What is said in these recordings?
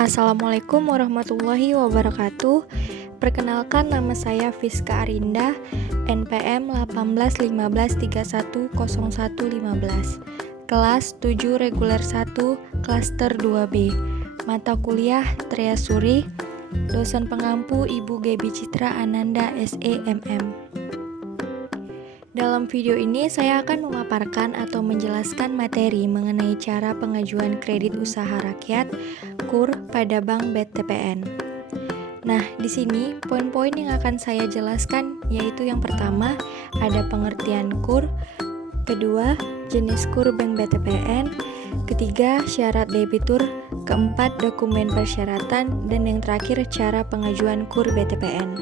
Assalamualaikum warahmatullahi wabarakatuh. Perkenalkan, nama saya Fiska Arinda, NPM 1815310115, kelas 7 reguler 1, klaster 2B, mata kuliah Triasuri, dosen pengampu Ibu Gebi Citra Ananda SEMM. Dalam video ini saya akan memaparkan atau menjelaskan materi mengenai cara pengajuan kredit usaha rakyat KUR pada Bank BTPN. Nah, di sini poin-poin yang akan saya jelaskan yaitu yang pertama, ada pengertian KUR, kedua, jenis KUR Bank BTPN, ketiga, syarat debitur, keempat, dokumen persyaratan, dan yang terakhir, cara pengajuan KUR BTPN.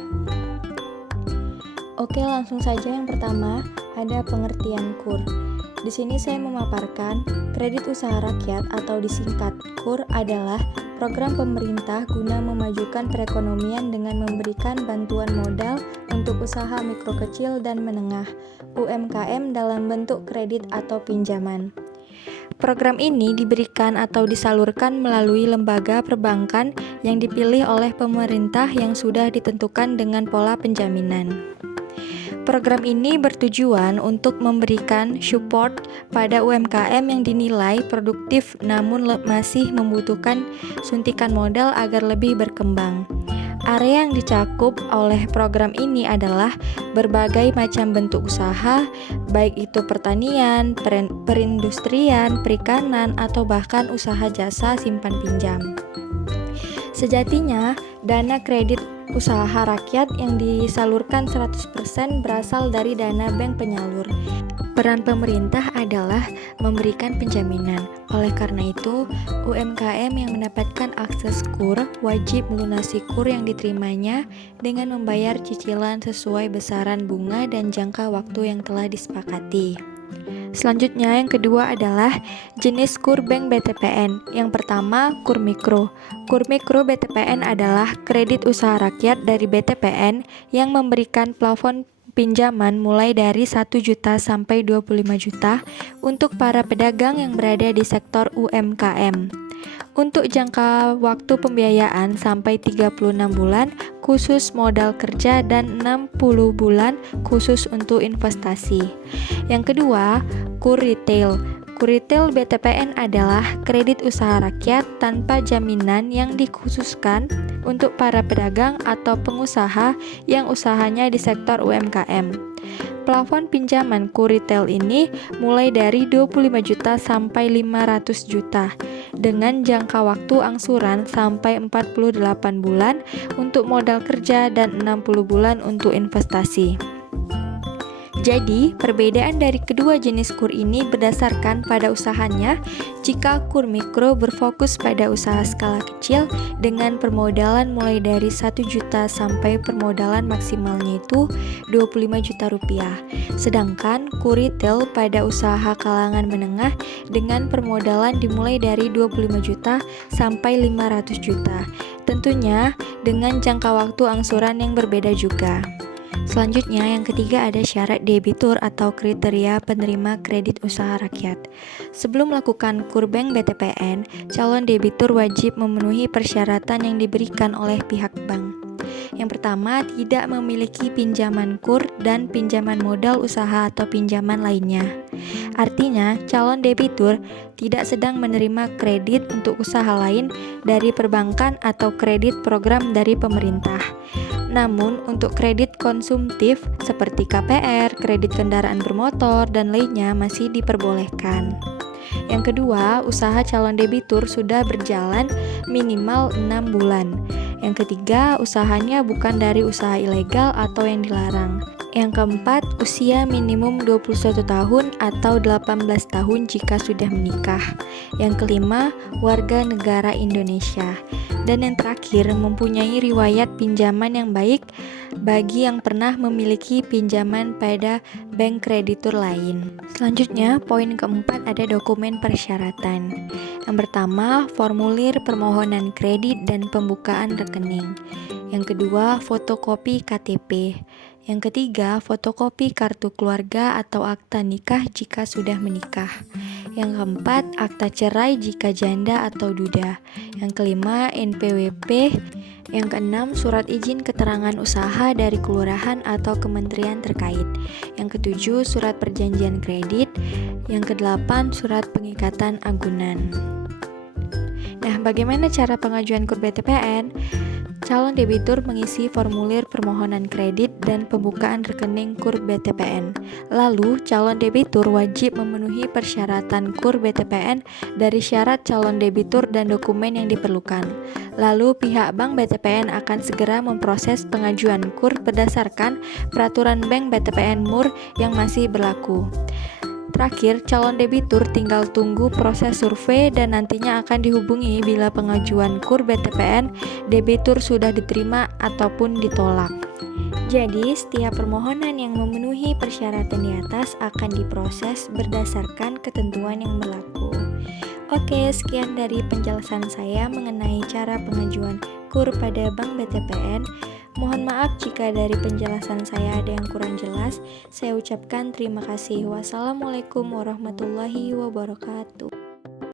Oke, langsung saja yang pertama, ada pengertian KUR. Di sini saya memaparkan, kredit usaha rakyat atau disingkat KUR adalah program pemerintah guna memajukan perekonomian dengan memberikan bantuan modal untuk usaha mikro kecil dan menengah (UMKM) dalam bentuk kredit atau pinjaman. Program ini diberikan atau disalurkan melalui lembaga perbankan yang dipilih oleh pemerintah yang sudah ditentukan dengan pola penjaminan. Program ini bertujuan untuk memberikan support pada UMKM yang dinilai produktif namun masih membutuhkan suntikan modal agar lebih berkembang. Area yang dicakup oleh program ini adalah berbagai macam bentuk usaha, baik itu pertanian, perindustrian, perikanan, atau bahkan usaha jasa simpan pinjam. Sejatinya, dana kredit usaha rakyat yang disalurkan 100% berasal dari dana bank penyalur. Peran pemerintah adalah memberikan penjaminan. Oleh karena itu, UMKM yang mendapatkan akses KUR wajib melunasi KUR yang diterimanya dengan membayar cicilan sesuai besaran bunga dan jangka waktu yang telah disepakati. Selanjutnya, yang kedua adalah jenis KUR Bank BTPN. Yang pertama, KUR Mikro. KUR Mikro BTPN adalah kredit usaha rakyat dari BTPN yang memberikan plafon pinjaman mulai dari 1 juta sampai 25 juta untuk para pedagang yang berada di sektor UMKM. Untuk jangka waktu pembiayaan sampai 36 bulan khusus modal kerja dan 60 bulan khusus untuk investasi. Yang kedua, KUR Retail. KUR Retail BTPN adalah kredit usaha rakyat tanpa jaminan yang dikhususkan untuk para pedagang atau pengusaha yang usahanya di sektor UMKM. Plafon pinjaman KUR Retail ini mulai dari 25 juta sampai 500 juta dengan jangka waktu angsuran sampai 48 bulan untuk modal kerja dan 60 bulan untuk investasi. Jadi, perbedaan dari kedua jenis KUR ini berdasarkan pada usahanya. Jika KUR Mikro berfokus pada usaha skala kecil dengan permodalan mulai dari 1 juta sampai permodalan maksimalnya itu 25 juta rupiah. Sedangkan KUR Retail pada usaha kalangan menengah dengan permodalan dimulai dari 25 juta sampai 500 juta. Tentunya dengan jangka waktu angsuran yang berbeda juga. Selanjutnya, yang ketiga ada syarat debitur atau kriteria penerima kredit usaha rakyat. Sebelum melakukan KUR Bank BTPN, calon debitur wajib memenuhi persyaratan yang diberikan oleh pihak bank. Yang pertama, tidak memiliki pinjaman KUR dan pinjaman modal usaha atau pinjaman lainnya. Artinya, calon debitur tidak sedang menerima kredit untuk usaha lain dari perbankan atau kredit program dari pemerintah. Namun, untuk kredit konsumtif seperti KPR, kredit kendaraan bermotor, dan lainnya masih diperbolehkan. Yang kedua, usaha calon debitur sudah berjalan minimal 6 bulan. Yang ketiga, usahanya bukan dari usaha ilegal atau yang dilarang. Yang keempat, usia minimum 21 tahun atau 18 tahun jika sudah menikah. Yang kelima, warga negara Indonesia. Dan yang terakhir, mempunyai riwayat pinjaman yang baik bagi yang pernah memiliki pinjaman pada bank kreditur lain. Selanjutnya, poin keempat ada dokumen persyaratan. Yang pertama, formulir permohonan kredit dan pembukaan rekening. Yang kedua, fotokopi KTP. Yang ketiga, fotokopi kartu keluarga atau akta nikah jika sudah menikah. Yang keempat, akta cerai jika janda atau duda. Yang kelima, NPWP. Yang keenam, surat izin keterangan usaha dari kelurahan atau kementerian terkait. Yang ketujuh, surat perjanjian kredit. Yang kedelapan, surat pengikatan agunan. Nah, bagaimana cara pengajuan KUR BTPN? Calon debitur mengisi formulir permohonan kredit dan pembukaan rekening KUR BTPN. Lalu, calon debitur wajib memenuhi persyaratan KUR BTPN dari syarat calon debitur dan dokumen yang diperlukan. Lalu, pihak Bank BTPN akan segera memproses pengajuan KUR berdasarkan peraturan Bank BTPN MUR yang masih berlaku. Terakhir, calon debitur tinggal tunggu proses survei dan nantinya akan dihubungi bila pengajuan KUR BTPN debitur sudah diterima ataupun ditolak. Jadi, setiap permohonan yang memenuhi persyaratan di atas akan diproses berdasarkan ketentuan yang berlaku. Oke, sekian dari penjelasan saya mengenai cara pengajuan KUR pada Bank BTPN. Mohon maaf jika dari penjelasan saya ada yang kurang jelas. Saya ucapkan terima kasih. Wassalamualaikum warahmatullahi wabarakatuh.